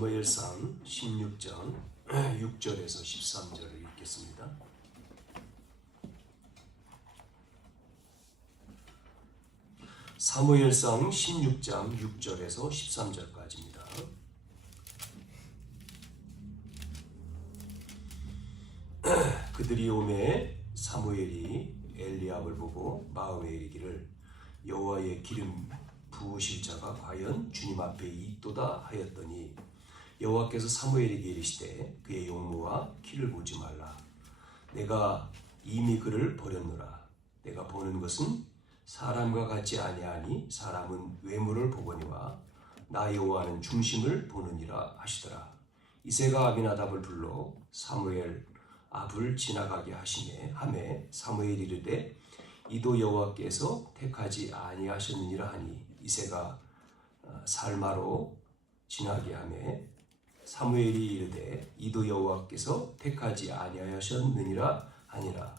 사무엘상 16장 6절에서 13절을 읽겠습니다. 사무엘상 16장 6절에서 13절까지입니다. 그들이 오매 사무엘이 엘리압을 보고 마음에 이르기를 여호와의 기름 부으실 자가 과연 주님 앞에 있도다 하였더니 여호와께서 사무엘에게 이르시되 그의 용모와 키를 보지 말라. 내가 이미 그를 버렸노라. 내가 보는 것은 사람과 같지 아니하니 사람은 외모를 보거니와 나 여호와는 중심을 보느니라 하시더라. 이새가 아비나답을 불러 사무엘 앞을 지나가게 하매 사무엘이 이르되 이도 여호와께서 택하지 아니하셨느니라 하니 이새가 살마로 지나게 하매 사무엘이 이르되 이도 여호와께서 택하지 아니하셨느니라 하니라.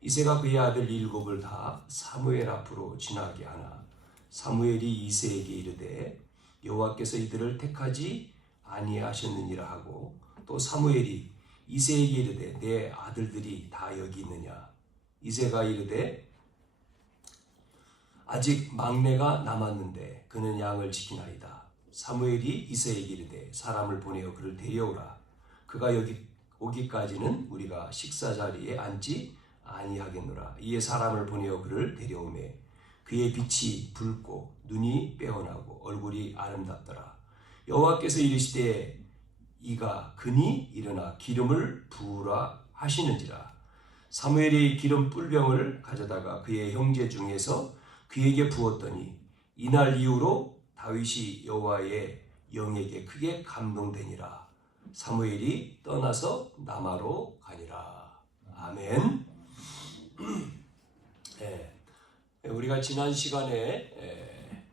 이새가 그의 아들 7을 다 사무엘 앞으로 지나게 하나 사무엘이 이새에게 이르되 여호와께서 이들을 택하지 아니하셨느니라 하고 또 사무엘이 이새에게 이르되 내 아들들이 다 여기 있느냐. 이새가 이르되 아직 막내가 남았는데 그는 양을 지키나이다. 사무엘이 이새에게 이르되 사람을 보내어 그를 데려오라. 그가 여기 오기까지는 우리가 식사 자리에 앉지 아니하겠노라. 이에 사람을 보내어 그를 데려오매 그의 빛이 붉고 눈이 빼어나고 얼굴이 아름답더라. 여호와께서 이르시되 이가 그니 일어나 기름을 부으라 하시는지라. 사무엘이 기름 뿔병을 가져다가 그의 형제 중에서 그에게 부었더니 이날 이후로 다윗이 여호와의 영에게 크게 감동되니라. 사무엘이 떠나서 라마로 가니라. 아멘. 우리가 지난 시간에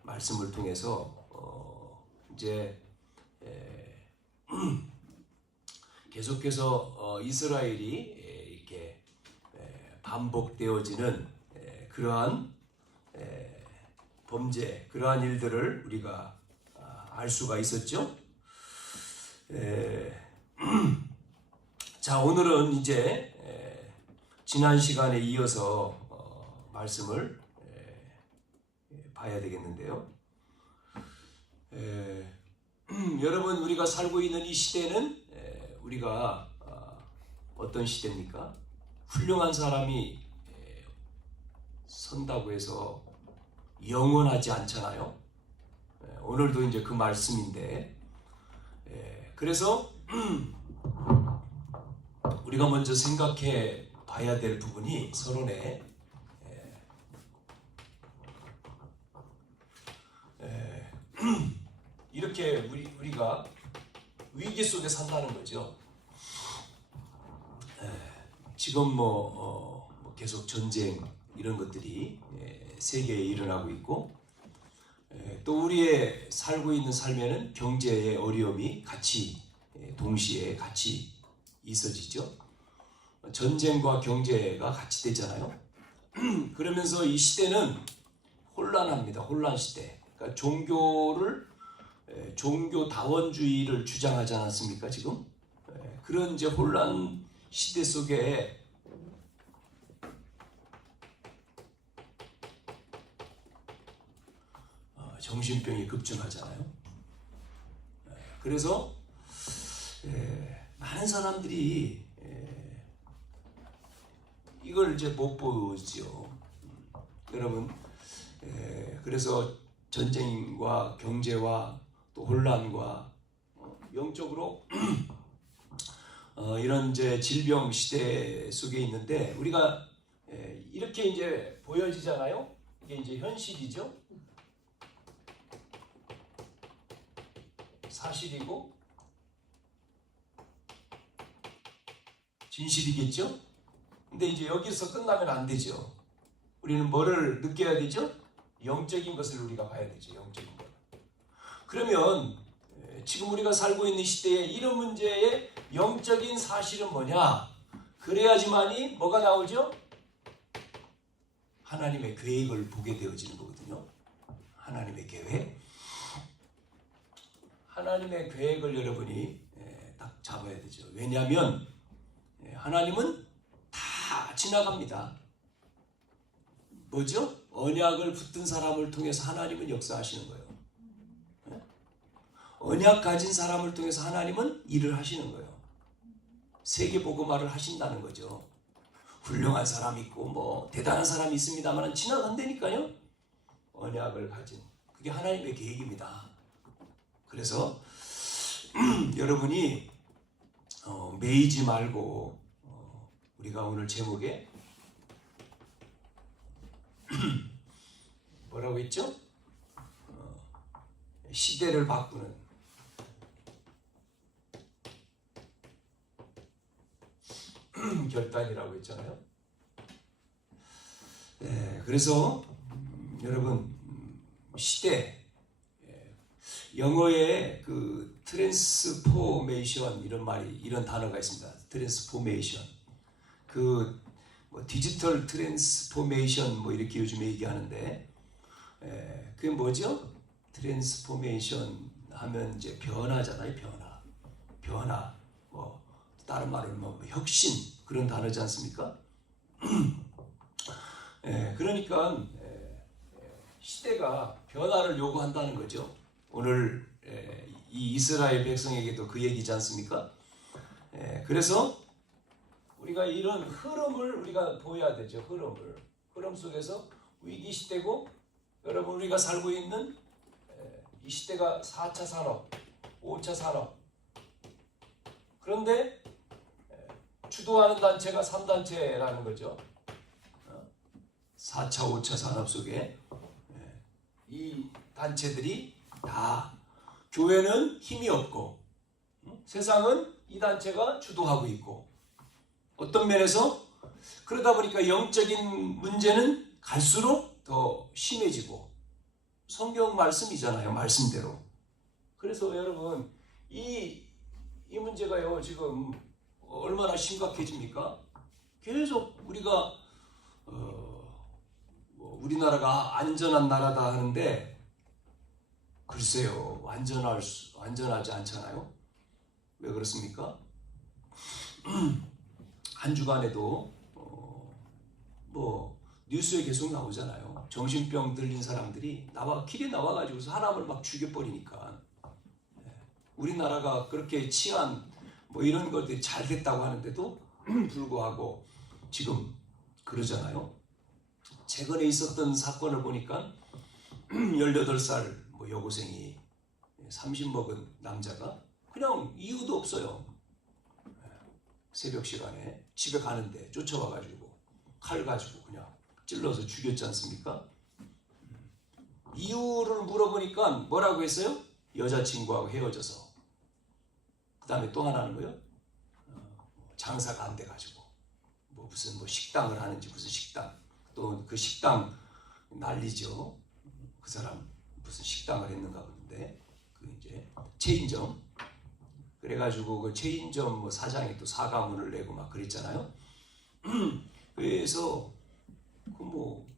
말씀을 통해서 이제 계속해서 이스라엘이 이렇게 반복되어지는 그러한 범죄, 그러한 일들을 우리가 알 수가 있었죠. 자, 오늘은 이제 지난 시간에 이어서 말씀을 봐야 되겠는데요. 여러분, 우리가 살고 있는 이 시대는 우리가 어떤 시대입니까? 훌륭한 사람이 선다고 해서 영원하지 않잖아요. 오늘도 이제 그 말씀인데, 그래서 우리가 먼저 생각해 봐야 될 부분이 서론에 이렇게 우리가 위기 속에 산다는 거죠. 지금 계속 전쟁 이런 것들이 세계에 일어나고 있고, 또 우리의 살고 있는 삶에는 경제의 어려움이 같이 동시에 같이 있어지죠. 전쟁과 경제가 같이 되잖아요. 그러면서 이 시대는 혼란합니다. 혼란 시대. 그러니까 종교다원주의를 주장하지 않았습니까? 지금 그런 이제 혼란 시대 속에 정신병이 급증하잖아요. 그래서 많은 사람들이 이걸 이제 못 보죠. 여러분, 그래서 전쟁과 경제와 또 혼란과 영적으로 이런 이제 질병 시대 속에 있는데 우리가 이렇게 이제 보여지잖아요. 이게 이제 현실이죠. 사실이고 진실이겠죠. 근데 이제 여기서 끝나면 안 되죠. 우리는 뭐를 느껴야 되죠? 영적인 것을 우리가 봐야 되죠. 영적인 것. 그러면 지금 우리가 살고 있는 시대에 이런 문제의 영적인 사실은 뭐냐? 그래야지만이 뭐가 나오죠? 하나님의 계획을 보게 되어지는 거거든요. 하나님의 계획. 하나님의 계획을 여러분이 딱 잡아야 되죠. 왜냐하면 하나님은 다 지나갑니다. 뭐죠? 언약을 붙든 사람을 통해서 하나님은 역사하시는 거예요. 언약 가진 사람을 통해서 하나님은 일을 하시는 거예요. 세계복음화를 하신다는 거죠. 훌륭한 사람이 있고 뭐 대단한 사람이 있습니다만 지나간다니까요. 언약을 가진 그게 하나님의 계획입니다. 그래서 여러분이 매이지 말고 우리가 오늘 제목에 뭐라고 했죠? 시대를 바꾸는 결단이라고 했잖아요. 네, 그래서 여러분 시대 영어에 그 트랜스포메이션 이런 단어가 있습니다. 트랜스포메이션 그 뭐 디지털 트랜스포메이션 뭐 이렇게 요즘에 얘기하는데 그게 뭐죠? 트랜스포메이션 하면 이제 변화잖아요. 변화 뭐 다른 말로 뭐 혁신 그런 단어지 않습니까? 그러니까 시대가 변화를 요구한다는 거죠. 오늘 이 이스라엘 백성에게도 그 얘기지 않습니까? 그래서 우리가 이런 흐름을 우리가 보여야 되죠. 흐름 속에서 위기 시대고 여러분 우리가 살고 있는 이 시대가 4차 산업, 5차 산업 그런데 주도하는 단체가 3단체라는 거죠. 4차, 5차 산업 속에 이 단체들이 다 교회는 힘이 없고 세상은 이 단체가 주도하고 있고 어떤 면에서 그러다 보니까 영적인 문제는 갈수록 더 심해지고 성경 말씀이잖아요. 말씀대로. 그래서 여러분 이 문제가요 지금 얼마나 심각해집니까? 계속 우리가 우리나라가 안전한 나라다 하는데 글쎄요 안전하지 않잖아요. 왜 그렇습니까? 한 주간에도 뭐 뉴스에 계속 나오잖아요. 정신병 들린 사람들이 길에 나와가지고 사람을 막 죽여버리니까 우리나라가 그렇게 치안 뭐 이런 것들이 잘 됐다고 하는데도 불구하고 지금 그러잖아요. 최근에 있었던 사건을 보니까 18살 뭐 여고생이 30 먹은 남자가 그냥 이유도 없어요. 새벽 시간에 집에 가는데 쫓아와가지고 칼 가지고 그냥 찔러서 죽였지 않습니까? 이유를 물어보니까 뭐라고 했어요? 여자친구하고 헤어져서. 그 다음에 또 하나는 뭐요? 장사가 안 돼가지고 무슨 식당을 하는지 무슨 식당 또 그 식당 난리죠. 그 사람 무슨 식당을 했는가 보는데 그 이제 체인점 그래가지고 그 체인점 뭐 사장이 또 사과문을 내고 막 그랬잖아요. 그래서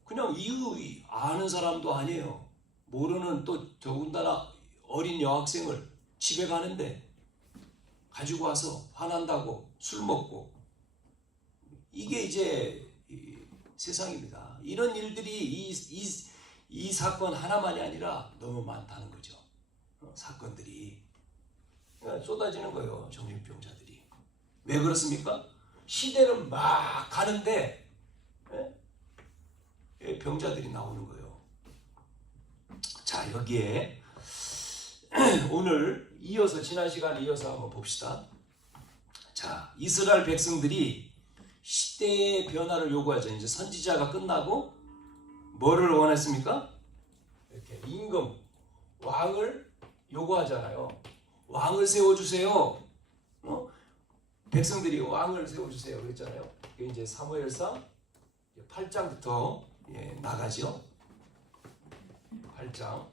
그냥 이유 아는 사람도 아니에요. 모르는 또 더군다나 어린 여학생을 집에 가는데 가지고 와서 화난다고 술 먹고 이게 이제 세상입니다. 이런 일들이 이 사건 하나만이 아니라 너무 많다는 거죠. 사건들이 쏟아지는 거예요. 정신병자들이. 왜 그렇습니까? 시대는 막 가는데 병자들이 나오는 거예요. 자, 여기에 오늘 지난 시간에 이어서 한번 봅시다. 자, 이스라엘 백성들이 시대의 변화를 요구하죠. 이제 선지자가 끝나고 뭐를 원했습니까? 이렇게 임금, 왕을 요구하잖아요. 왕을 세워주세요. 백성들이 왕을 세워주세요. 그랬잖아요. 이게 이제 사무엘상 8장부터 나가죠. 8장.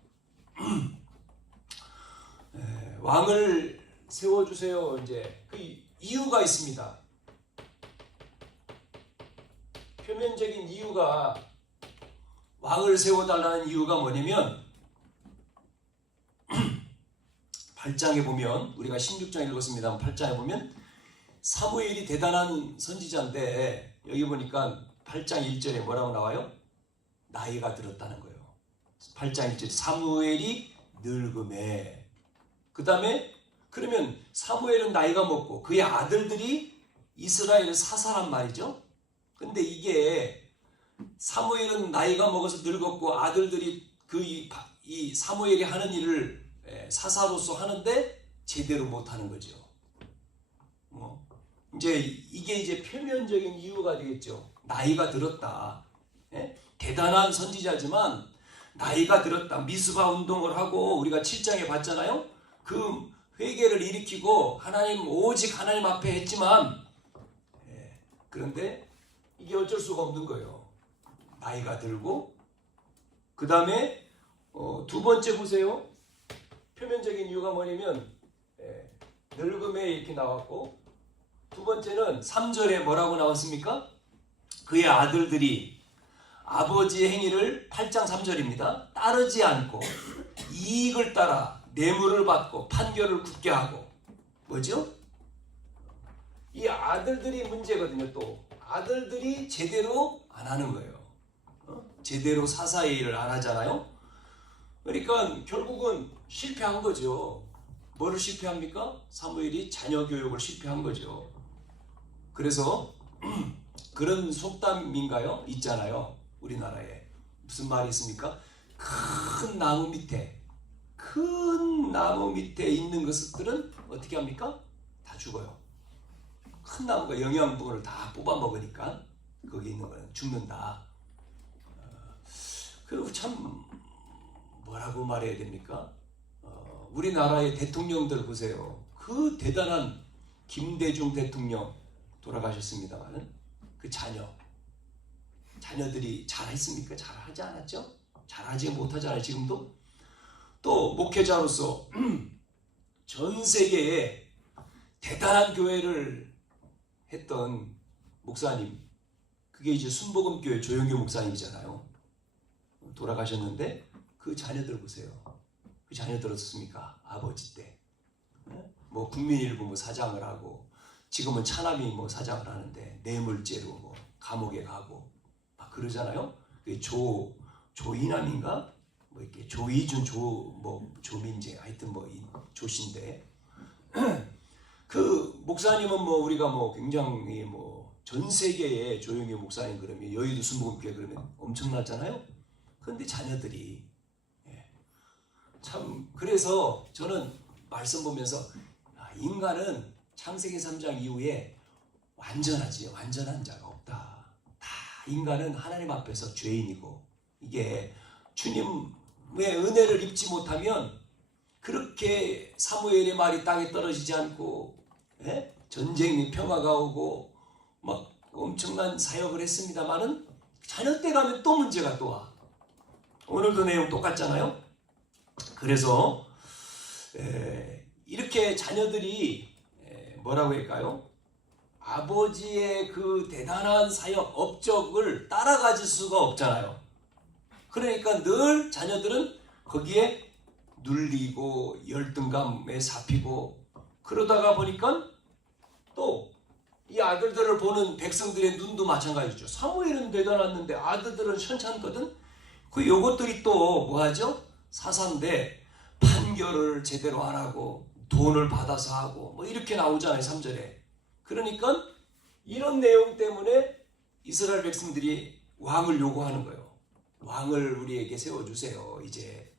왕을 세워주세요. 이제 그 이유가 있습니다. 표면적인 이유가 왕을 세워달라는 이유가 뭐냐면 8장에 보면 우리가 16장 읽었습니다. 8장에 보면 사무엘이 대단한 선지자인데 여기 보니까 8장 1절에 뭐라고 나와요? 나이가 들었다는 거예요. 8장 1절에 사무엘이 늙음에. 그 다음에 그러면 사무엘은 나이가 먹고 그의 아들들이 이스라엘을 사사란 말이죠. 근데 이게 사무엘은 나이가 먹어서 늙었고 아들들이 이 사무엘이 하는 일을 사사로서 하는데 제대로 못하는 거죠. 이제 이게 이제 표면적인 이유가 되겠죠. 나이가 들었다. 대단한 선지자지만 나이가 들었다. 미스바 운동을 하고 우리가 7장에 봤잖아요. 그 회개를 일으키고 오직 하나님 앞에 했지만 그런데 이게 어쩔 수가 없는 거예요. 나이가 들고 그 다음에 두 번째 보세요. 표면적인 이유가 뭐냐면 늙음에 이렇게 나왔고 두 번째는 3절에 뭐라고 나왔습니까? 그의 아들들이 아버지의 행위를 8장 3절입니다. 따르지 않고 이익을 따라 뇌물을 받고 판결을 굳게 하고 뭐죠? 이 아들들이 문제거든요. 또 아들들이 제대로 안 하는 거예요. 제대로 사사의 일을 안 하잖아요. 그러니까 결국은 실패한 거죠. 뭐를 실패합니까? 사무엘이 자녀 교육을 실패한 거죠. 그래서 그런 속담인가요? 있잖아요. 우리나라에 무슨 말이 있습니까? 큰 나무 밑에 있는 것들은 어떻게 합니까? 다 죽어요. 큰 나무가 영양분을 다 뽑아 먹으니까 거기 있는 거는 죽는다. 그리고 참 뭐라고 말해야 됩니까? 우리나라의 대통령들 보세요. 그 대단한 김대중 대통령 돌아가셨습니다만 그 자녀들이 잘했습니까? 잘하지 않았죠? 잘하지 못하잖아요. 지금도 또 목회자로서 전 세계에 대단한 교회를 했던 목사님, 그게 이제 순복음교회 조영규 목사님이잖아요. 돌아가셨는데 그 자녀들 보세요. 그 자녀들 어떻습니까? 아버지 때 뭐 국민일보 뭐 사장을 하고 지금은 차남이 뭐 사장을 하는데 뇌물죄로 뭐 감옥에 가고 막 그러잖아요. 조이남인가 뭐 이렇게 조이준 조민재 하여튼 뭐 이 조씨인데 그 목사님은 뭐 우리가 뭐 굉장히 뭐 전 세계에 조영규 목사님 그러면 여의도 순복음교회 그러면 엄청나잖아요. 그런데 자녀들이 참 그래서 저는 말씀 보면서 인간은 창세기 3장 이후에 완전하지요. 완전한 자가 없다. 다 인간은 하나님 앞에서 죄인이고 이게 주님의 은혜를 입지 못하면 그렇게 사무엘의 말이 땅에 떨어지지 않고 전쟁이 평화가 오고 막 엄청난 사역을 했습니다마는 자녀 때 가면 또 문제가 또 와. 오늘도 내용 똑같잖아요. 그래서 이렇게 자녀들이 뭐라고 할까요? 아버지의 그 대단한 사역 업적을 따라가질 수가 없잖아요. 그러니까 늘 자녀들은 거기에 눌리고 열등감에 잡히고 그러다가 보니까 또 이 아들들을 보는 백성들의 눈도 마찬가지죠. 사무엘은 대단했는데 아들들은 현찮거든. 그 요것들이 또 뭐하죠? 사사인데 판결을 제대로 안 하고 돈을 받아서 하고 뭐 이렇게 나오잖아요. 3절에. 그러니까 이런 내용 때문에 이스라엘 백성들이 왕을 요구하는 거예요. 왕을 우리에게 세워주세요. 이제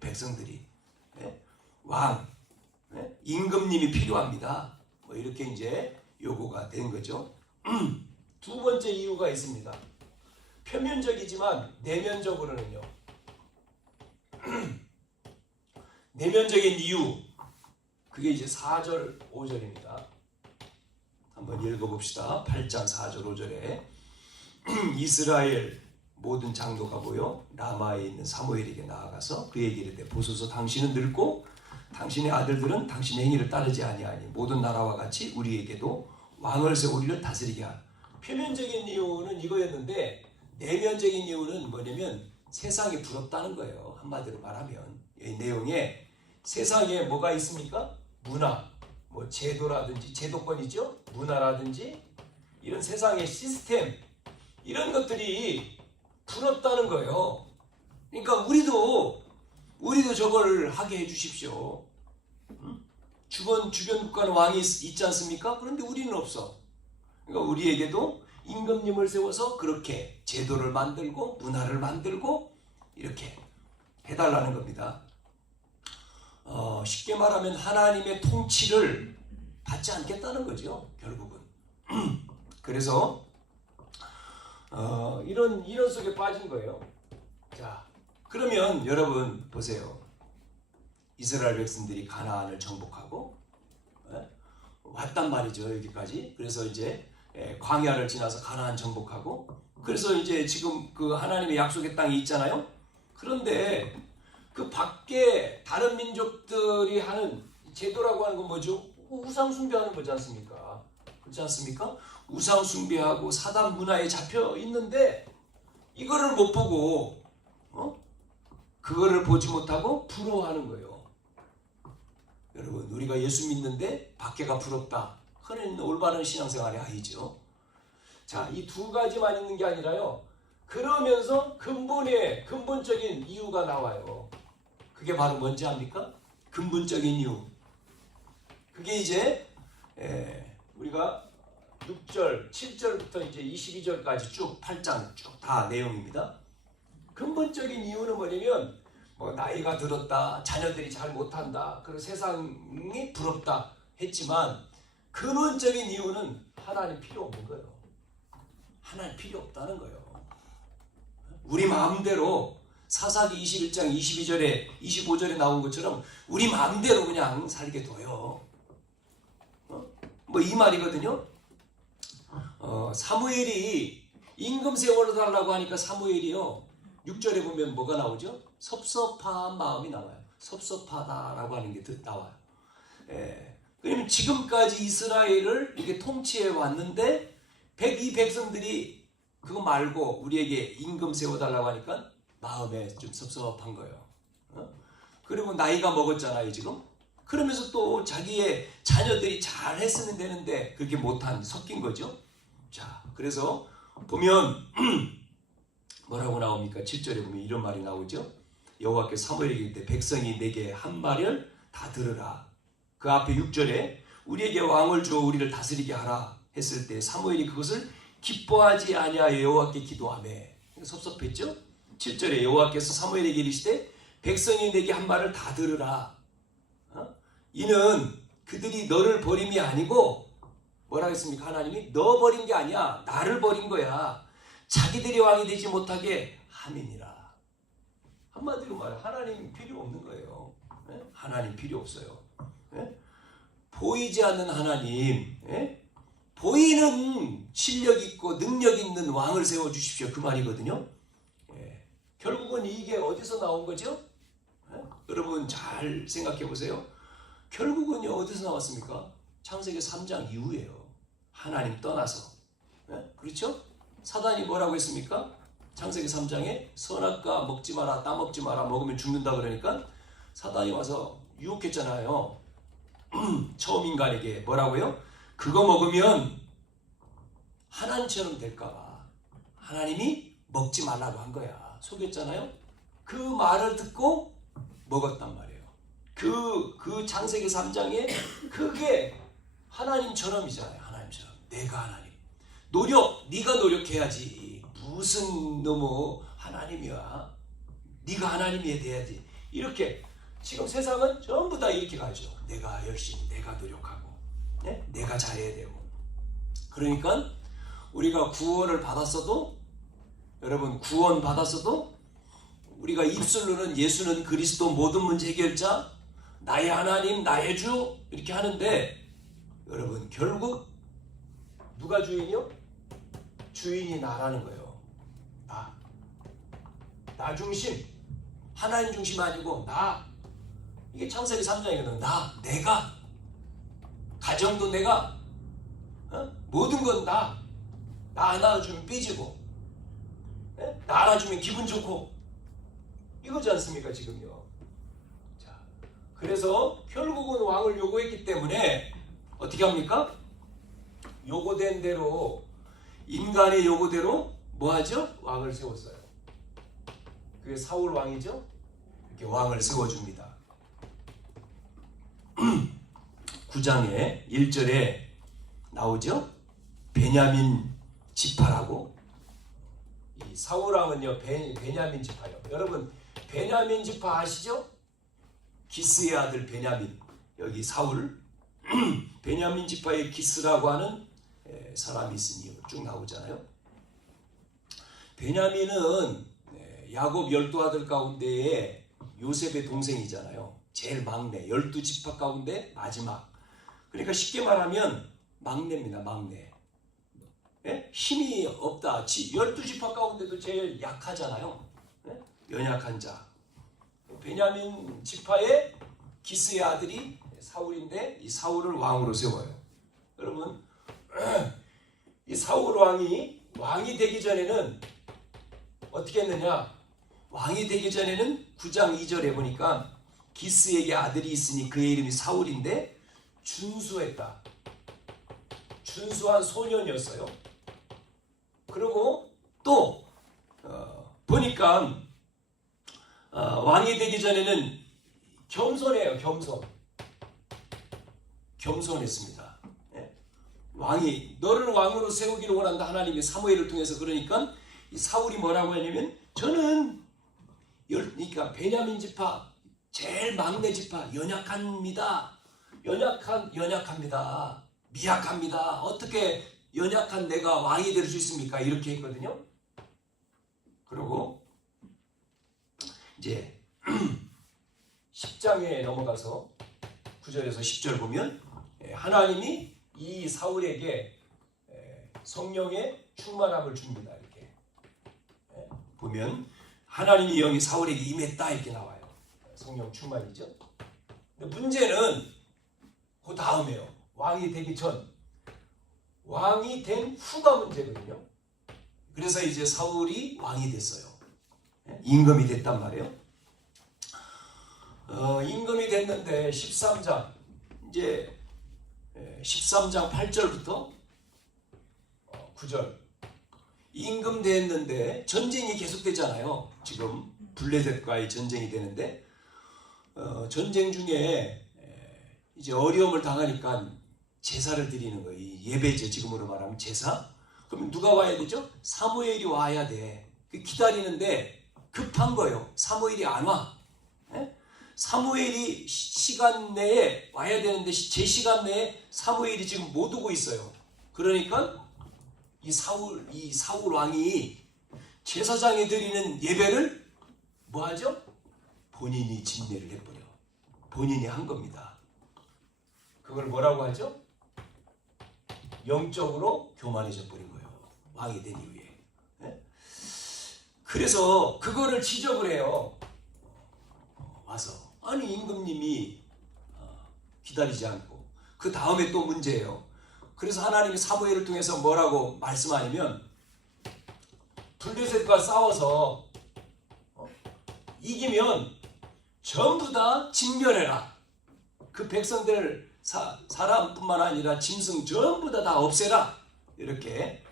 백성들이 왕 임금님이 필요합니다. 뭐 이렇게 이제 요구가 된 거죠. 두 번째 이유가 있습니다. 표면적이지만 내면적으로는요. 내면적인 이유 그게 이제 4절 5절입니다. 한번 읽어봅시다. 8장 4절 5절에 이스라엘 모든 장로가 모여 라마에 있는 사무엘에게 나아가서 그에게 이르되 보소서 당신은 늙고 당신의 아들들은 당신의 행위를 따르지 아니하니 모든 나라와 같이 우리에게도 왕을 세우리를 다스리게 하라. 표면적인 이유는 이거였는데 내면적인 이유는 뭐냐면 세상이 부럽다는 거예요. 한마디로 말하면 이 내용에 세상에 뭐가 있습니까? 문화, 뭐 제도라든지 제도권이죠. 문화라든지 이런 세상의 시스템 이런 것들이 부럽다는 거예요. 그러니까 우리도 저걸 하게 해주십시오. 주변 국가는 왕이 있지 않습니까? 그런데 우리는 없어. 그러니까 우리에게도 임금님을 세워서 그렇게 제도를 만들고 문화를 만들고 이렇게 해달라는 겁니다. 쉽게 말하면 하나님의 통치를 받지 않겠다는 거죠. 결국은. 그래서 이런 속에 빠진 거예요. 자, 그러면 여러분 보세요. 이스라엘 백성들이 가나안을 정복하고 왔단 말이죠. 여기까지. 그래서 이제 광야를 지나서 가나안 정복하고 그래서 이제 지금 그 하나님의 약속의 땅이 있잖아요. 그런데 그 밖에 다른 민족들이 하는 제도라고 하는 건 뭐죠? 우상 숭배하는 거지 않습니까? 그렇지 않습니까? 우상 숭배하고 사단 문화에 잡혀 있는데 이거를 못 보고 그거를 보지 못하고 부러워하는 거예요. 여러분 우리가 예수 믿는데 밖에가 부럽다. 그건 올바른 신앙생활이 아니죠. 자, 이 두 가지만 있는 게 아니라요. 그러면서 근본적인 이유가 나와요. 그게 바로 뭔지 압니까? 근본적인 이유. 그게 이제 우리가 6절, 7절부터 이제 22절까지 쭉 8장 쭉 다 내용입니다. 근본적인 이유는 뭐냐면 뭐 나이가 들었다, 자녀들이 잘 못한다, 그리고 세상이 부럽다 했지만 근원적인 이유는 하나님 필요 없는 거예요. 하나님 필요 없다는 거예요. 우리 마음대로 사사기 21장 22절에 25절에 나온 것처럼 우리 마음대로 그냥 살게 둬요. 뭐 이 말이거든요. 사무엘이 임금 세워달라고 하니까 사무엘이요 6절에 보면 뭐가 나오죠? 섭섭한 마음이 나와요. 섭섭하다라고 하는 게 나와요. 그러면 지금까지 이스라엘을 이렇게 통치해 왔는데 이 백성들이 그거 말고 우리에게 임금 세워달라고 하니까 마음에 좀 섭섭한 거예요. 그리고 나이가 먹었잖아요 지금. 그러면서 또 자기의 자녀들이 잘 했으면 되는데 그렇게 못한 섞인 거죠. 자, 그래서 보면 뭐라고 나옵니까? 7절에 보면 이런 말이 나오죠. 여호와께서 사무엘에게 이르되 백성이 내게 한 말을 다 들으라. 그 앞에 6절에 우리에게 왕을 주어 우리를 다스리게 하라 했을 때 사무엘이 그것을 기뻐하지 아니하여 여호와께 기도하며 섭섭했죠. 7절에 여호와께서 사무엘에게 이르시되 백성이 내게 한 말을 다 들으라. 이는 그들이 너를 버림이 아니고 뭐라 했습니까? 하나님이 너 버린 게 아니야. 나를 버린 거야. 자기들이 왕이 되지 못하게 함이니라. 한마디로 말해 하나님 필요 없는 거예요. 하나님 필요 없어요. 보이지 않는 하나님, 보이는 실력 있고 능력 있는 왕을 세워주십시오. 그 말이거든요. 결국은 이게 어디서 나온 거죠? 여러분 잘 생각해 보세요. 결국은요 어디서 나왔습니까? 창세기 3장 이후예요. 하나님 떠나서. 그렇죠? 사단이 뭐라고 했습니까? 창세기 3장에 선악과 먹지 마라, 따먹지 마라, 먹으면 죽는다 그러니까 사단이 와서 유혹했잖아요. 처음 인간에게 뭐라고요? 그거 먹으면 하나님처럼 될까봐 하나님이 먹지 말라고 한 거야. 속였잖아요. 그 말을 듣고 먹었단 말이에요. 그 창세기 3장에 그게 하나님처럼이잖아요. 하나님처럼. 내가 하나님. 네가 노력해야지. 무슨 너무 하나님이야. 네가 하나님이 돼야지. 이렇게 지금 세상은 전부 다 이렇게 가죠. 내가 열심히, 내가 노력하고, 내가 잘해야 되고. 그러니까 우리가 구원을 받았어도, 여러분 구원 받았어도 우리가 입술로는 예수는 그리스도 모든 문제 해결자, 나의 하나님, 나의 주 이렇게 하는데 여러분 결국 누가 주인이요? 주인이 나라는 거예요. 나 중심, 하나님 중심 아니고 나. 이게 창세기 3장이거든. 내가 가정도 내가, 모든 건 나 안아주면 삐지고, 나 안아주면 기분 좋고 이거지 않습니까 지금요. 자, 그래서 결국은 왕을 요구했기 때문에 어떻게 합니까? 요구된 대로, 인간의 요구대로 뭐하죠? 왕을 세웠어요. 그게 사울 왕이죠? 이렇게 왕을 세워줍니다. 9장에 1절에 나오죠? 베냐민 지파라고. 이 사울 왕은요, 베냐민 지파요. 여러분, 베냐민 지파 아시죠? 기스의 아들 베냐민. 여기 사울. 베냐민 지파의 기스라고 하는 사람이 있으니 쭉 나오잖아요. 베냐민은 야곱 12아들 가운데에 요셉의 동생이잖아요. 제일 막내, 12지파 가운데 마지막. 그러니까 쉽게 말하면 막내입니다. 막내. 예? 힘이 없다. 12지파 가운데도 제일 약하잖아요. 예? 연약한 자. 베냐민 지파의 기스의 아들이 사울인데 이 사울을 왕으로 세워요. 여러분, 이 사울 왕이 되기 전에는 어떻게 했느냐? 왕이 되기 전에는 9장 2절에 보니까 기스에게 아들이 있으니 그의 이름이 사울인데 준수했다. 준수한 소년이었어요. 그리고 또 보니까 왕이 되기 전에는 겸손해요. 겸손했습니다. 왕이 너를 왕으로 세우기를 원한다. 하나님이 사무엘을 통해서. 그러니까 이 사울이 뭐라고 하냐면 저는 그러니까 베냐민 지파 제일 막내 지파 연약합니다. 연약합니다. 미약합니다. 어떻게 연약한 내가 왕이 될 수 있습니까? 이렇게 했거든요. 그리고 이제 10장에 넘어가서 9절에서 10절 보면 하나님이 이 사울에게 성령의 충만함을 줍니다. 이렇게 보면 하나님이 영이 사울에게 임했다 이렇게 나와요. 성령 충만이죠. 근데 문제는 그 다음에요. 왕이 되기 전, 왕이 된 후가 문제거든요. 그래서 이제 사울이 왕이 됐어요. 임금이 됐단 말이에요. 임금이 됐는데 13장 이제 13장 8절부터 9절 임금 됐는데 전쟁이 계속되잖아요. 지금 블레셋과의 전쟁이 되는데 전쟁 중에 이제 어려움을 당하니까 제사를 드리는 거예요. 예배죠. 지금으로 말하면 제사. 그럼 누가 와야 되죠? 사무엘이 와야 돼. 기다리는데 급한 거예요. 사무엘이 안 와. 사무엘이 시간 내에 와야 되는데 제 시간 내에 사무엘이 지금 못 오고 있어요. 그러니까 이 사울 왕이 제사장이 드리는 예배를 뭐 하죠? 본인이 진례를 해버려. 본인이 한 겁니다. 그걸 뭐라고 하죠? 영적으로 교만해져 버린 거예요. 왕이 된 이후에. 그래서 그거를 지적을 해요. 와서. 아니 임금님이 기다리지 않고. 그 다음에 또 문제예요. 그래서 하나님이 사무엘을 통해서 뭐라고 말씀하냐면 블레셋과 싸워서 이기면 전부 다 진멸해라. 그 백성들 사람뿐만 아니라 짐승 전부 다 없애라. 이렇게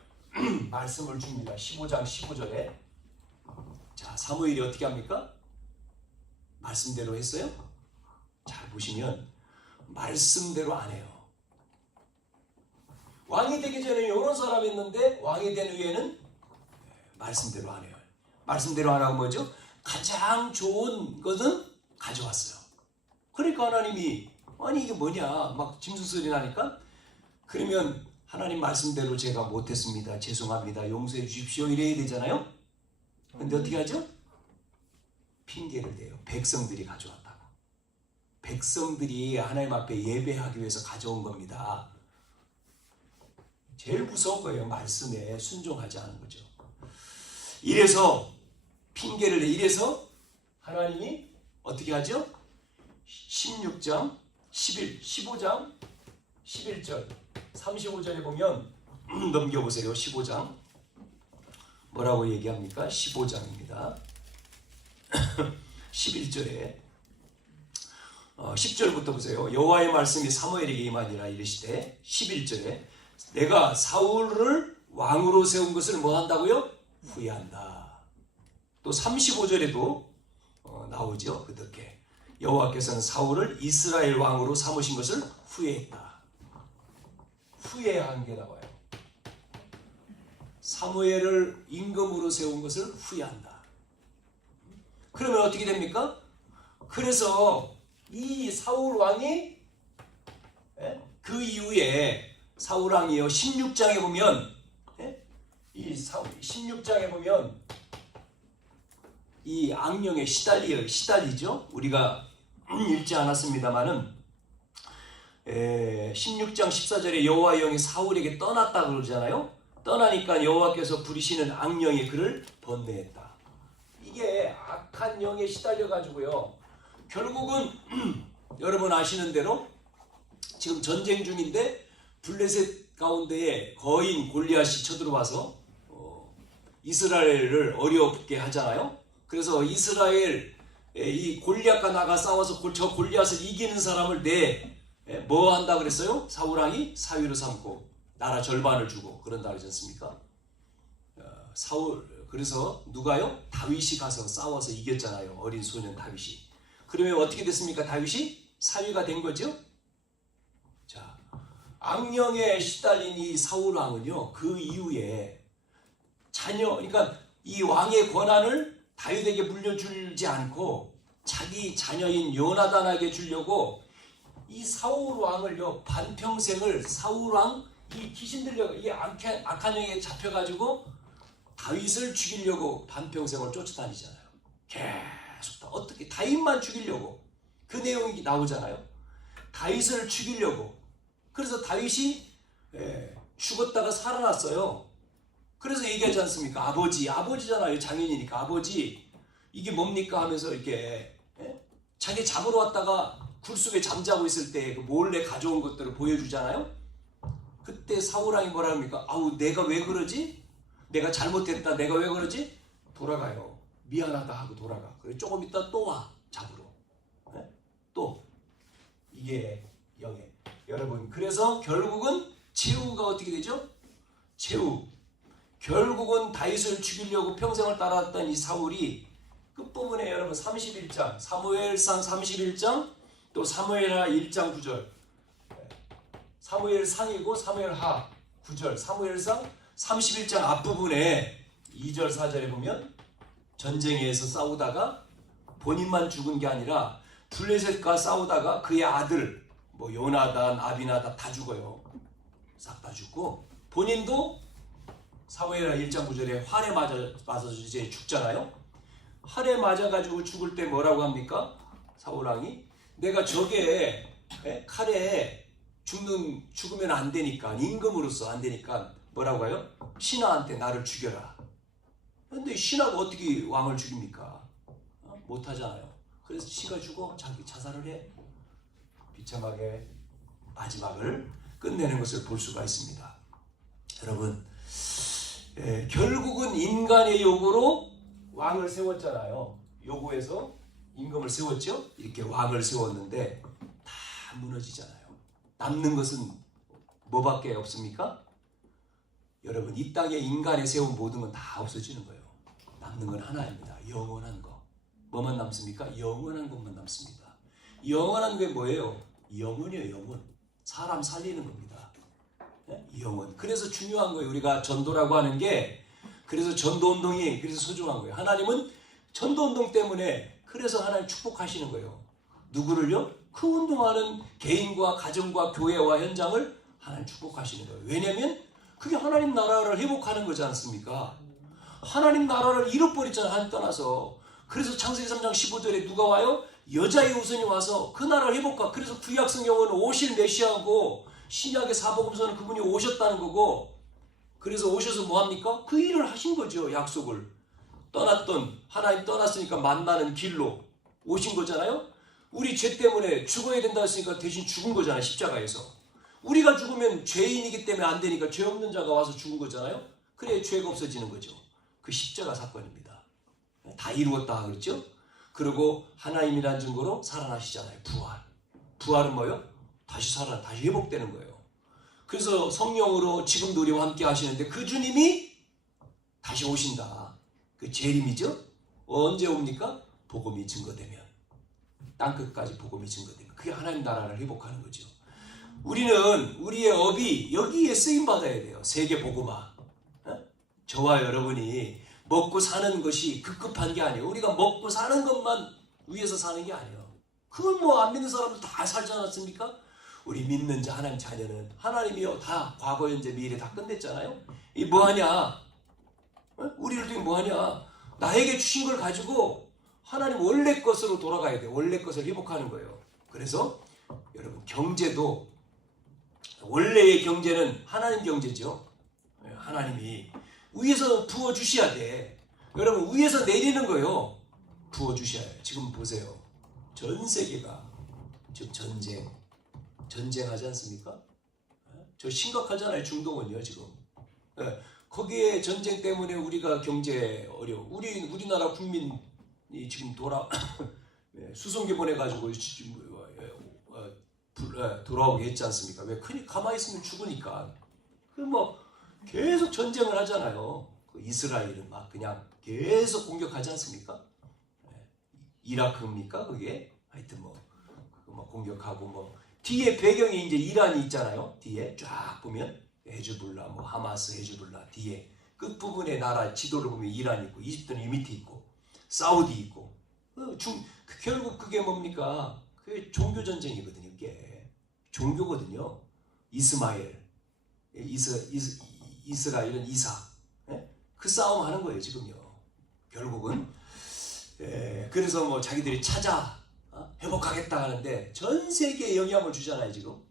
말씀을 줍니다. 15장 15절에. 자, 사무엘이 어떻게 합니까? 말씀대로 했어요? 잘 보시면 말씀대로 안 해요. 왕이 되기 전에 이런 사람이었는데 왕이 된 후에는 말씀대로 안 해요. 말씀대로 안 하고 뭐죠? 가장 좋은 것은 가져왔어요. 그러니까 하나님이 아니 이게 뭐냐 막 짐승 소리 나니까 그러면 하나님 말씀대로 제가 못했습니다. 죄송합니다. 용서해 주십시오. 이래야 되잖아요. 근데 어떻게 하죠? 핑계를 대요. 백성들이 가져왔다고. 백성들이 하나님 앞에 예배하기 위해서 가져온 겁니다. 제일 무서운 거예요. 말씀에 순종하지 않은 거죠. 이래서 핑계를 내. 이래서 하나님이 어떻게 하죠? 16장 15장 11절 35절에 보면 넘겨보세요. 15장 뭐라고 얘기합니까? 15장입니다. 11절에 10절부터 보세요. 여호와의 말씀이 사무엘에게 임하니라 이르시되 11절에 내가 사울을 왕으로 세운 것을 뭐 한다고요? 후회한다. 또 35절에도 나오죠. 그렇게 여호와께서는 사울을 이스라엘 왕으로 삼으신 것을 후회했다. 후회한 게 나와요. 사무엘을 임금으로 세운 것을 후회한다. 그러면 어떻게 됩니까? 그래서 이 사울 왕이 그 이후에 사울 왕이요 16장에 보면 이 16장에 보면 이 악령에 시달리죠. 우리가 읽지 않았습니다만은 16장 14절에 여호와의 영이 사울에게 떠났다 그러잖아요. 떠나니까 여호와께서 부리시는 악령이 그를 번뇌했다. 이게 악한 영에 시달려 가지고요. 결국은 여러분 아시는 대로 지금 전쟁 중인데 블레셋 가운데에 거인 골리앗이 쳐들어와서 이스라엘을 어렵게 하잖아요. 그래서 이스라엘 이 골리앗과 나가 싸워서 저 골리앗을 이기는 사람을 뭐 한다 그랬어요? 사울 왕이 사위로 삼고 나라 절반을 주고 그런다 그러지 않습니까? 그래서 누가요? 다윗이 가서 싸워서 이겼잖아요. 어린 소년 다윗이. 그러면 어떻게 됐습니까? 다윗이 사위가 된 거죠? 자, 악령에 시달린 이 사울 왕은요, 그 이후에 그러니까 이 왕의 권한을 다윗에게 물려주지 않고 자기 자녀인 요나단에게 주려고 이 사울 왕을요, 반평생을 사울 왕, 이 귀신 들려가, 이 악한 영에 잡혀가지고 다윗을 죽이려고 반평생을 쫓아다니잖아요. 계속 어떻게 다윗만 죽이려고 그 내용이 나오잖아요. 다윗을 죽이려고. 그래서 다윗이 죽었다가 살아났어요. 그래서 얘기하지 않습니까? 아버지잖아요. 장인이니까 아버지 이게 뭡니까 하면서 이렇게 자기 잡으러 왔다가 굴속에 잠자고 있을 때 몰래 가져온 것들을 보여주잖아요. 그때 사울 왕이 뭐라 합니까? 아우 내가 왜 그러지? 내가 잘못했다. 내가 왜 그러지? 돌아가요. 미안하다 하고 돌아가. 그리고 조금 있다 또 와 잡으러. 또 이게 영예. 여러분 그래서 결국은 제후가 어떻게 되죠? 제후. 결국은 다윗을 죽이려고 평생을 따라왔던 이 사울이 끝부분에 여러분 31장 사무엘상 31장 또 사무엘하 1장 9절 사무엘상이고 사무엘하 9절 사무엘상 31장 앞부분에 2절 4절에 보면 전쟁에서 싸우다가 본인만 죽은 게 아니라 블레셋과 싸우다가 그의 아들 뭐 요나단, 아비나답 다 죽어요. 싹 다 죽고 본인도 사무엘하 1장 9절에 활에 맞아서 이제 죽잖아요. 활에 맞아가지고 죽을 때 뭐라고 합니까? 사울왕이 내가 저게 칼에 죽으면 안 되니까 임금으로서 안 되니까 뭐라고 해요? 신하한테 나를 죽여라. 그런데 신하가 어떻게 왕을 죽입니까? 못하잖아요. 그래서 지가 죽어 자기 자살을 해. 비참하게 마지막을 끝내는 것을 볼 수가 있습니다. 여러분 결국은 인간의 요구로 왕을 세웠잖아요. 요구해서 임금을 세웠죠. 이렇게 왕을 세웠는데 다 무너지잖아요. 남는 것은 뭐밖에 없습니까? 여러분 이 땅에 인간이 세운 모든 건 다 없어지는 거예요. 남는 건 하나입니다. 영원한 거. 뭐만 남습니까? 영원한 것만 남습니다. 영원한 게 뭐예요? 영혼이에요. 영혼. 사람 살리는 겁니다. 영혼. 그래서 중요한 거예요. 우리가 전도라고 하는 게 그래서 전도운동이 그래서 소중한 거예요. 하나님은 전도운동 때문에 그래서 하나님 축복하시는 거예요. 누구를요? 그 운동하는 개인과 가정과 교회와 현장을 하나님 축복하시는 거예요. 왜냐하면 그게 하나님 나라를 회복하는 거지 않습니까? 하나님 나라를 잃어버렸잖아요. 하나님 떠나서. 그래서 창세기 3장 15절에 누가 와요? 여자의 후손이 와서 그 나라를 회복하. 그래서 구약 성경은 오실 메시아고 신약의 사복음서는 그분이 오셨다는 거고 그래서 오셔서 뭐합니까? 그 일을 하신 거죠. 약속을. 하나님 떠났으니까 만나는 길로 오신 거잖아요. 우리 죄 때문에 죽어야 된다 했으니까 대신 죽은 거잖아요. 십자가에서. 우리가 죽으면 죄인이기 때문에 안 되니까 죄 없는 자가 와서 죽은 거잖아요. 그래야 죄가 없어지는 거죠. 그 십자가 사건입니다. 다 이루었다 그랬죠. 그리고 하나님이란 증거로 살아나시잖아요. 부활은 뭐예요? 다시 회복되는 거예요. 그래서 성령으로 지금도 우리와 함께 하시는데 그 주님이 다시 오신다. 그 재림이죠. 언제 옵니까? 복음이 증거되면, 땅끝까지 복음이 증거되면, 그게 하나님 나라를 회복하는 거죠. 우리는 우리의 업이 여기에 쓰임 받아야 돼요. 세계 복음화. 저와 여러분이 먹고 사는 것이 급급한 게 아니에요. 우리가 먹고 사는 것만 위해서 사는 게 아니에요. 그건 뭐 안 믿는 사람들 다 살지 않았습니까? 우리 믿는 자 하나님 자녀는 하나님이요 다 과거 현재 미래 다 끝냈잖아요. 이 뭐하냐? 우리를 통해 뭐하냐? 나에게 주신 걸 가지고 하나님 원래 것으로 돌아가야 돼요. 원래 것을 회복하는 거예요. 그래서 여러분 경제도 원래의 경제는 하나님 경제죠. 하나님이 위에서 부어주셔야 돼. 여러분 위에서 내리는 거요. 부어주셔야 해요. 지금 보세요. 전 세계가 지금 전쟁하지 않습니까? 저 심각하잖아요. 중동은요 지금. 거기에 전쟁 때문에 우리가 경제 어려워. 우리나라 국민이 지금 수송기 보내가지고 돌아오게 했지 않습니까? 왜? 가만히 있으면 죽으니까. 뭐 계속 전쟁을 하잖아요. 이스라엘은 막 그냥 계속 공격하지 않습니까? 이라크입니까? 그게? 하여튼 그거 공격하고 뒤에 배경이 이제 이란이 있잖아요. 뒤에 쫙 보면 헤즈볼라, 하마스, 헤즈볼라 뒤에 끝부분에 나라 지도를 보면 이란 있고 이집트는 이 밑에 있고 사우디 있고 결국 그게 뭡니까? 그게 종교 전쟁이거든요. 이게 종교거든요. 이스라엘은 이삭. 그 싸움 하는 거예요 지금요. 결국은 그래서 자기들이 찾아 회복하겠다 하는데 전 세계에 영향을 주잖아요 지금.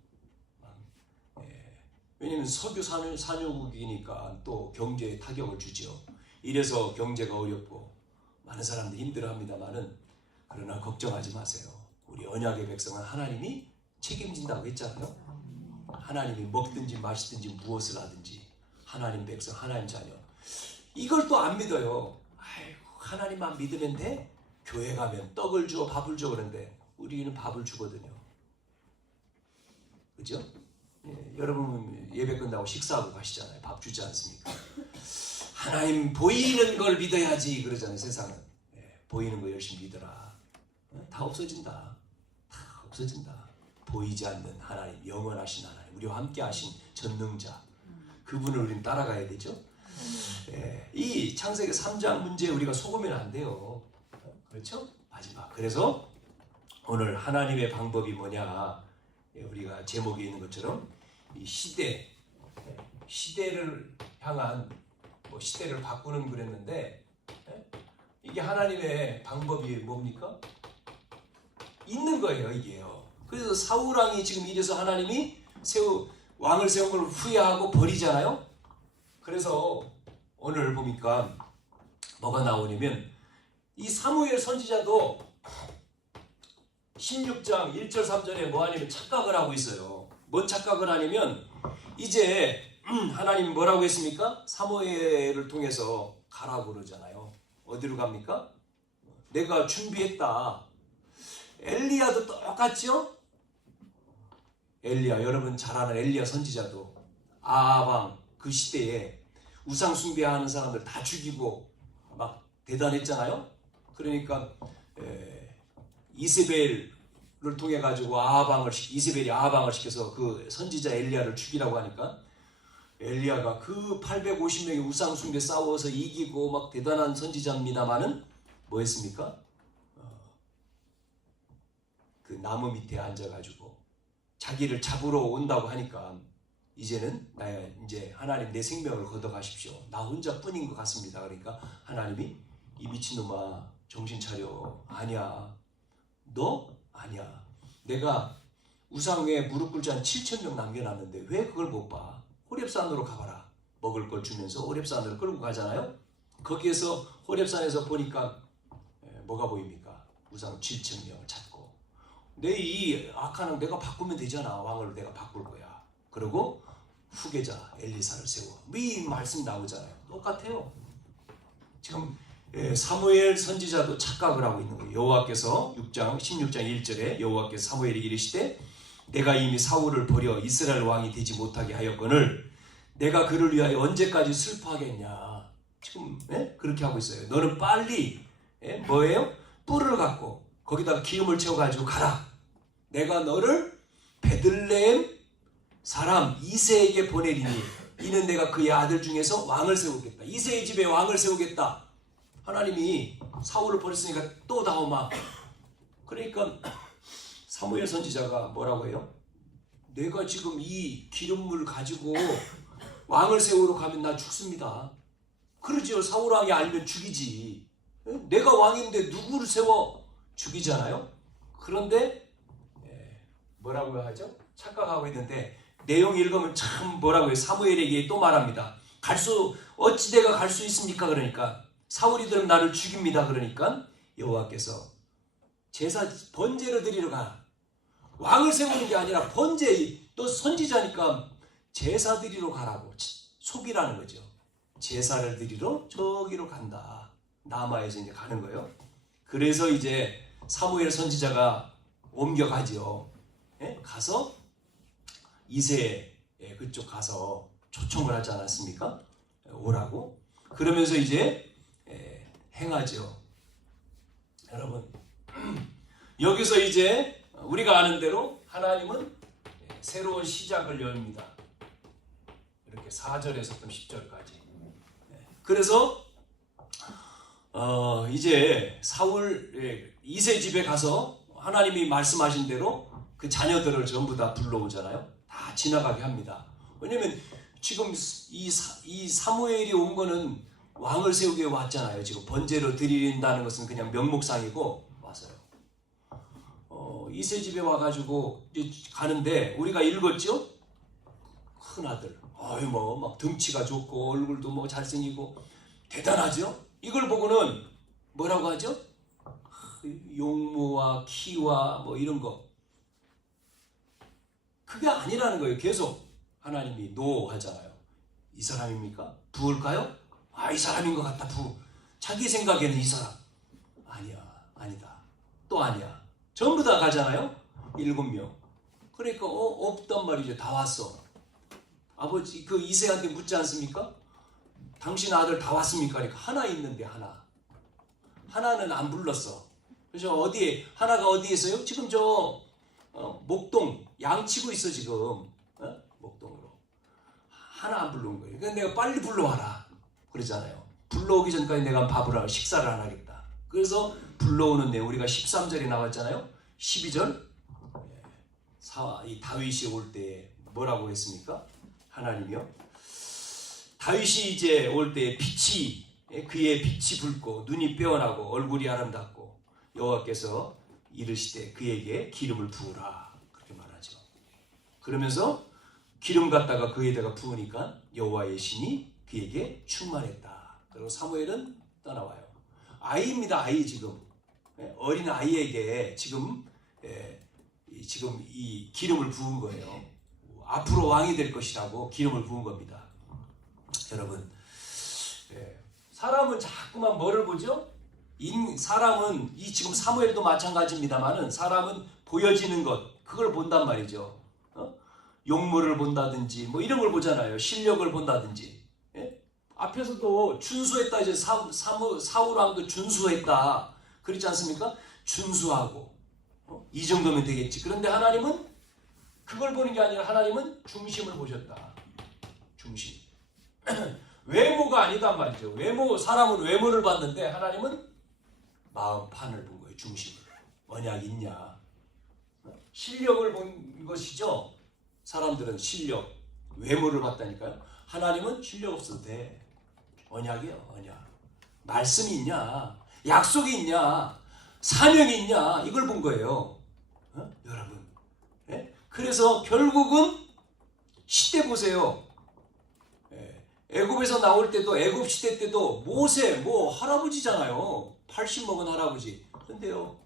왜냐면 석유 산유국이니까 또 경제에 타격을 주죠. 이래서 경제가 어렵고 많은 사람들이 힘들어합니다만은 그러나 걱정하지 마세요. 우리 언약의 백성은 하나님이 책임진다고 했잖아요. 하나님이 먹든지 마시든지 무엇을 하든지 하나님 백성, 하나님 자녀. 이걸 또 안 믿어요. 아이고 하나님만 믿으면 돼? 교회 가면 떡을 줘, 밥을 줘 그러는데 우리는 밥을 주거든요. 그죠? 여러분 예배 끝나고 식사하고 가시잖아요. 밥 주지 않습니까? 하나님 보이는 걸 믿어야지 그러잖아요. 세상은. 보이는 거 열심히 믿어라. 다 없어진다. 다 없어진다. 보이지 않는 하나님, 영원하신 하나님, 우리와 함께 하신 전능자, 그분을 우리는 따라가야 되죠. 이 창세기 3장 문제에 우리가 속으면 안 돼요. 그렇죠? 마지막. 그래서 오늘 하나님의 방법이 뭐냐? 우리가 제목에 있는 것처럼 이 시대를 향한 시대를 바꾸는 그랬는데 이게 하나님의 방법이 뭡니까? 있는 거예요 이게요. 그래서 사울 왕이 지금 이래서 하나님이 왕을 세운 걸 후회하고 버리잖아요. 그래서 오늘 보니까 뭐가 나오냐면 이 사무엘 선지자도 16장 1절 3절에 뭐 하냐면 착각을 하고 있어요. 뭔 착각을 하냐면 이제 하나님 뭐라고 했습니까? 사무엘을 통해서 가라고 그러잖아요. 어디로 갑니까? 내가 준비했다. 엘리야도 똑같죠? 엘리야, 여러분 잘 아는 엘리야 선지자도 아합 그 시대에 우상 숭배하는 사람들 다 죽이고 막 대단했잖아요. 그러니까 이세벨을 통해 가지고 이세벨이 아합왕을 시켜서 그 선지자 엘리야를 죽이라고 하니까 엘리야가 그 850명의 우상 숭배 싸워서 이기고 막 대단한 선지자입니다만은 뭐 했습니까? 그 나무 밑에 앉아가지고 자기를 잡으러 온다고 하니까 이제는 이제 하나님 내 생명을 걷어가십시오. 나 혼자뿐인 것 같습니다. 그러니까 하나님이 이 미친놈아 정신 차려. 아니야. 너? 아니야. 내가 우상 위에 무릎 꿇지 한 7,000명 남겨놨는데 왜 그걸 못 봐? 호렙산으로 가봐라. 먹을 걸 주면서 호렙산으로 끌고 가잖아요. 거기에서 호렙산에서 보니까 뭐가 보입니까? 우상 7,000명을 찾고 내 이 악한 내가 바꾸면 되잖아. 왕을 내가 바꿀 거야. 그리고 후계자 엘리사를 세워. 이 말씀 나오잖아요. 똑같아요. 지금 사무엘 선지자도 착각을 하고 있는 거예요. 여호와께서 16장 1절에 여호와께서 사무엘에게 이르시되 내가 이미 사울을 버려 이스라엘 왕이 되지 못하게 하였거늘 내가 그를 위하여 언제까지 슬퍼하겠냐. 지금 그렇게 하고 있어요. 너는 빨리 뭐예요? 뿔을 갖고 거기다가 기름을 채워가지고 가라. 내가 너를 베들레헴 사람 이새에게 보내리니 이는 내가 그의 아들 중에서 왕을 세우겠다. 이새의 집에 왕을 세우겠다. 하나님이 사울을 버렸으니까 또 다오마. 그러니까 사무엘 선지자가 뭐라고 해요? 내가 지금 이 기름물 가지고 왕을 세우러 가면 나 죽습니다. 그러지요. 사울 왕이 알면 죽이지. 내가 왕인데 누구를 세워? 죽이잖아요. 그런데 뭐라고 하죠? 착각하고 있는데 내용 읽으면 참 뭐라고 해요? 사무엘에게 또 말합니다. 어찌 내가 갈 수 있습니까? 그러니까 사울이들은 나를 죽입니다. 그러니까 여호와께서 제사 번제를 드리러 가. 왕을 세우는 게 아니라 번제, 또 선지자니까 제사 드리러 가라고 속이라는 거죠. 제사를 드리러 저기로 간다. 남아에서 이제 가는 거예요. 그래서 이제 사무엘 선지자가 옮겨가지요. 가서 이새 그쪽 가서 초청을 하지 않았습니까? 오라고. 그러면서 이제 행하죠. 여러분 여기서 이제 우리가 아는 대로 하나님은 새로운 시작을 엽니다. 이렇게 4절에서부터 10절까지. 그래서 이제 사울 이새 집에 가서 하나님이 말씀하신 대로 그 자녀들을 전부 다 불러오잖아요. 다 지나가게 합니다. 왜냐면 지금 이 사무엘이 온 거는 왕을 세우게 왔잖아요. 지금 번제로 드린다는 것은 그냥 명목상이고 와서요. 이새 집에 와가지고 가는데 우리가 읽었죠? 큰 아들. 막 등치가 좋고 얼굴도 뭐 잘생기고 대단하죠? 이걸 보고는 뭐라고 하죠? 용모와 키와 뭐 이런 거. 그게 아니라는 거예요. 계속 하나님이 노 하잖아요. 이 사람입니까? 부을까요? 이 사람인 것 같다. 자기 생각에는 이 사람. 아니다. 또 아니야. 전부 다 가잖아요. 7명. 그러니까 없단 말이죠. 다 왔어. 아버지 그 이새한테 묻지 않습니까? 당신 아들 다 왔습니까? 그러니까 하나 있는데 하나는 안 불렀어. 그래서 하나가 어디에 있어요? 지금 저 목동 양 치고 있어 지금. 목동으로. 하나 안 부른 거예요. 그러니까 내가 빨리 불러와라 그러잖아요. 불러오기 전까지 내가 밥을 하고 식사를 안 하겠다. 그래서 불러오는데 우리가 13절이 나왔잖아요. 12절 이 다윗이 올 때 뭐라고 했습니까? 하나님이요. 다윗이 이제 올 때 그의 빛이 붉고 눈이 빼어나고 얼굴이 아름답고 여호와께서 이르시되 그에게 기름을 부으라 그렇게 말하죠. 그러면서 기름 갖다가 그에다가 부으니까 여호와의 신이 그에게 충만했다. 그리고 사무엘은 떠나와요. 아이입니다. 아이 지금 어린 아이에게 지금 이 기름을 부은 거예요. 앞으로 왕이 될 것이라고 기름을 부은 겁니다. 여러분 사람은 자꾸만 뭐를 보죠? 사람은 지금 사무엘도 마찬가지입니다만은 사람은 보여지는 것 그걸 본단 말이죠. 용모를 본다든지 뭐 이런 걸 보잖아요. 실력을 본다든지. 앞에서도 준수했다 이제 사울 왕도 준수했다 그렇지 않습니까? 준수하고 이 정도면 되겠지. 그런데 하나님은 그걸 보는 게 아니라 하나님은 중심을 보셨다. 중심. 외모가 아니단 말이죠. 사람은 외모를 봤는데 하나님은 마음판을 본 거예요. 중심을. 언약 있냐. 실력을 본 것이죠. 사람들은 실력, 외모를 봤다니까요. 하나님은 실력 없어도 돼. 언약이에요. 언약. 말씀이 있냐. 약속이 있냐. 사명이 있냐. 이걸 본 거예요. 여러분. 그래서 결국은 시대 보세요. 애굽에서 나올 때도 애굽 시대 때도 모세 할아버지잖아요. 80 먹은 할아버지. 그런데요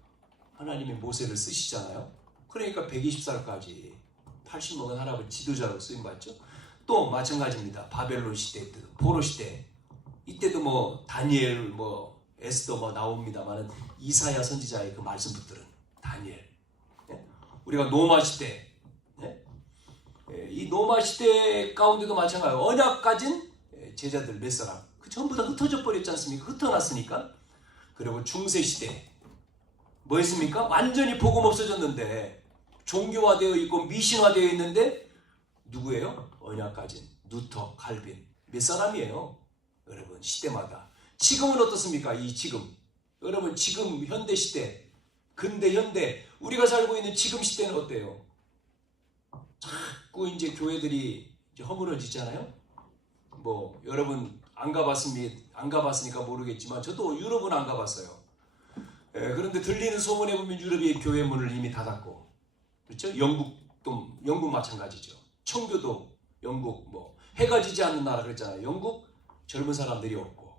하나님이 모세를 쓰시잖아요. 그러니까 120살까지 80 먹은 할아버지 지도자로 쓰임 받죠. 또 마찬가지입니다. 바벨론 시대 때도 포로 시대 이때도 다니엘 에스더 뭐 나옵니다만은 이사야 선지자의 그 말씀 붙들은 다니엘. 우리가 노마 시대, 이 노마 시대 가운데도 마찬가지로 언약 가진 제자들 몇 사람, 그 전부 다 흩어져 버렸지 않습니까? 흩어났으니까. 그리고 중세 시대 뭐 했습니까? 완전히 복음 없어졌는데 종교화되어 있고 미신화되어 있는데 누구예요? 언약 가진 루터, 칼빈 몇 사람이에요? 여러분 시대마다. 지금은 어떻습니까? 이 지금 여러분 지금 현대 시대, 근대 현대 우리가 살고 있는 지금 시대는 어때요? 자꾸 이제 교회들이 이제 허물어지잖아요. 뭐 여러분 안 가봤으니까 모르겠지만 저도 유럽은 안 가봤어요. 그런데 들리는 소문에 보면 유럽의 교회 문을 이미 닫았고, 그렇죠? 영국 마찬가지죠. 청교도 영국 뭐 해가 지지 않는 나라 그랬잖아요. 영국 젊은 사람들이 없고,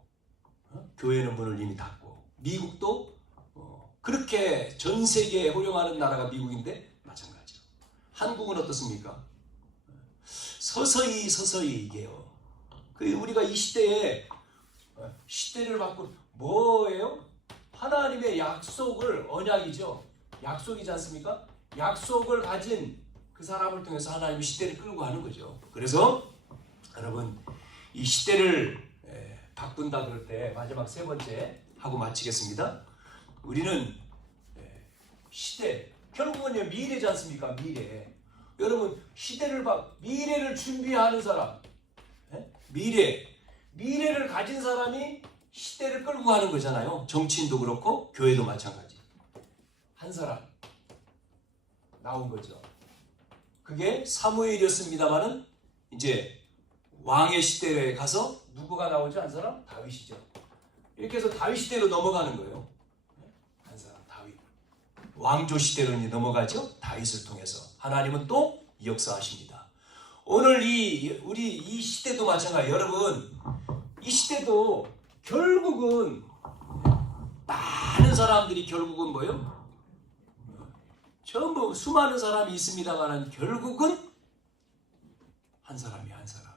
교회는 문을 이미 닫고, 미국도 그렇게 전 세계에 호령하는 나라가 미국인데 마찬가지죠. 한국은 어떻습니까? 서서히 이게요. 우리가 이 시대에 시대를 바꾼 뭐예요? 하나님의 약속을, 언약이죠. 약속이지 않습니까? 약속을 가진 그 사람을 통해서 하나님이 시대를 끌고 가는 거죠. 그래서 여러분 이 시대를 바꾼다 그럴 때 마지막 세 번째 하고 마치겠습니다. 우리는 시대, 결국은 미래지 않습니까? 미래. 여러분 미래를 준비하는 사람, 미래를 가진 사람이 시대를 끌고 가는 거잖아요. 정치인도 그렇고 교회도 마찬가지. 한 사람 나온 거죠. 그게 사무엘이었습니다만은 이제 왕의 시대에 가서 누구가 나오죠? 한 사람? 다윗이죠. 이렇게 해서 다윗 시대로 넘어가는 거예요. 한 사람 다윗. 왕조 시대로 넘어가죠. 다윗을 통해서 하나님은 또 역사하십니다. 오늘 우리 이 시대도 마찬가지예요. 여러분 이 시대도 결국은 많은 사람들이 결국은 뭐예요? 전부 수많은 사람이 있습니다만 결국은 한 사람이 한 사람.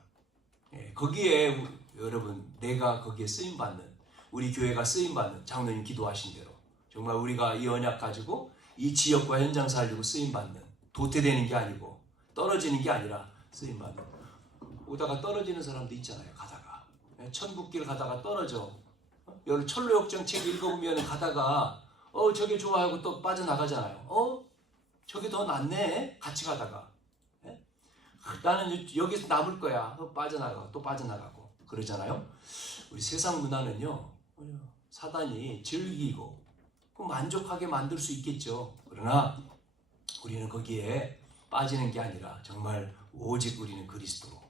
거기에 여러분 내가 거기에 쓰임받는, 우리 교회가 쓰임받는, 장로님 기도하신 대로 정말 우리가 이 언약 가지고 이 지역과 현장 살리고 쓰임받는, 도태되는 게 아니고 떨어지는 게 아니라 쓰임받는. 오다가 떨어지는 사람도 있잖아요. 가다가 천국길 가다가 떨어져. 여기 철로역정 책 읽어보면 가다가 저게 좋아하고 또 빠져나가잖아요. 저게 더 낫네. 같이 가다가 나는 여기서 남을 거야. 빠져나가고 또 빠져나가고 그러잖아요. 우리 세상 문화는요, 사단이 즐기고 만족하게 만들 수 있겠죠. 그러나 우리는 거기에 빠지는 게 아니라 정말 오직 우리는 그리스도로,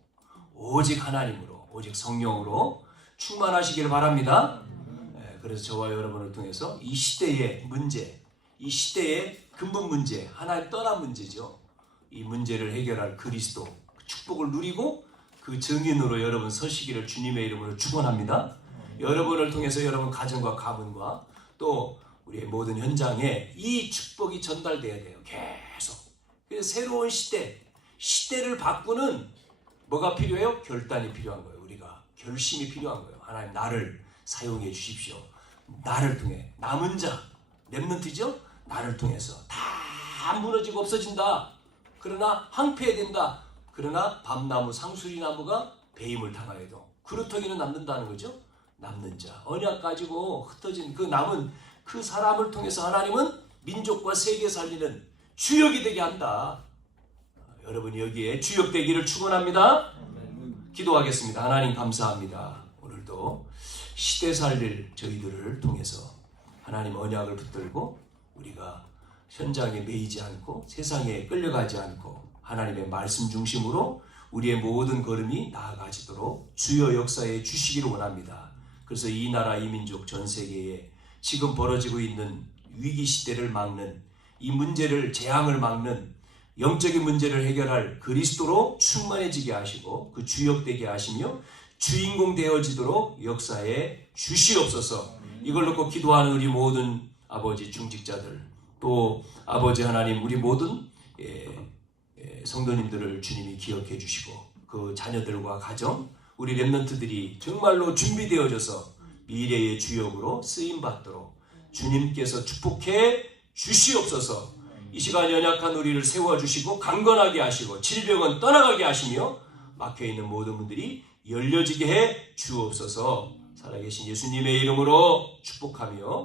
오직 하나님으로, 오직 성령으로 충만하시기를 바랍니다. 그래서 저와 여러분을 통해서 이 시대의 문제, 이 시대의 근본 문제, 하나님 떠난 문제죠. 이 문제를 해결할 그리스도, 축복을 누리고 그 증인으로 여러분 서시기를 주님의 이름으로 축원합니다. 여러분을 통해서 여러분 가정과 가문과 또 우리의 모든 현장에 이 축복이 전달돼야 돼요. 계속. 그래서 새로운 시대를 바꾸는 뭐가 필요해요? 결단이 필요한 거예요. 우리가 결심이 필요한 거예요. 하나님 나를 사용해 주십시오. 나를 통해 남은 자, 렘넌트죠? 나를 통해서 다 무너지고 없어진다. 그러나 항폐된다. 그러나 밤나무, 상수리나무가 배임을 당하여도 그루터기는 남는다는 거죠. 남는 자, 언약 가지고 흩어진 그 남은 그 사람을 통해서 하나님은 민족과 세계 살리는 주역이 되게 한다. 여러분이 여기에 주역 되기를 축원합니다. 기도하겠습니다. 하나님 감사합니다. 오늘도 시대 살릴 저희들을 통해서 하나님 언약을 붙들고 우리가 현장에 매이지 않고 세상에 끌려가지 않고 하나님의 말씀 중심으로 우리의 모든 걸음이 나아가지도록 주여 역사에 주시기를 원합니다. 그래서 이 나라 이 민족 전 세계에 지금 벌어지고 있는 위기 시대를 막는 이 문제를, 재앙을 막는 영적인 문제를 해결할 그리스도로 충만해지게 하시고 그 주역되게 하시며 주인공 되어지도록 역사에 주시옵소서. 이걸 놓고 기도하는 우리 모든 아버지 중직자들, 또 아버지 하나님 우리 모든 성도님들을 주님이 기억해 주시고 그 자녀들과 가정, 우리 렘넌트들이 정말로 준비되어져서 미래의 주역으로 쓰임받도록 주님께서 축복해 주시옵소서. 이 시간 연약한 우리를 세워주시고 강건하게 하시고 질병은 떠나가게 하시며 막혀있는 모든 분들이 열려지게 해 주옵소서. 살아계신 예수님의 이름으로 축복하며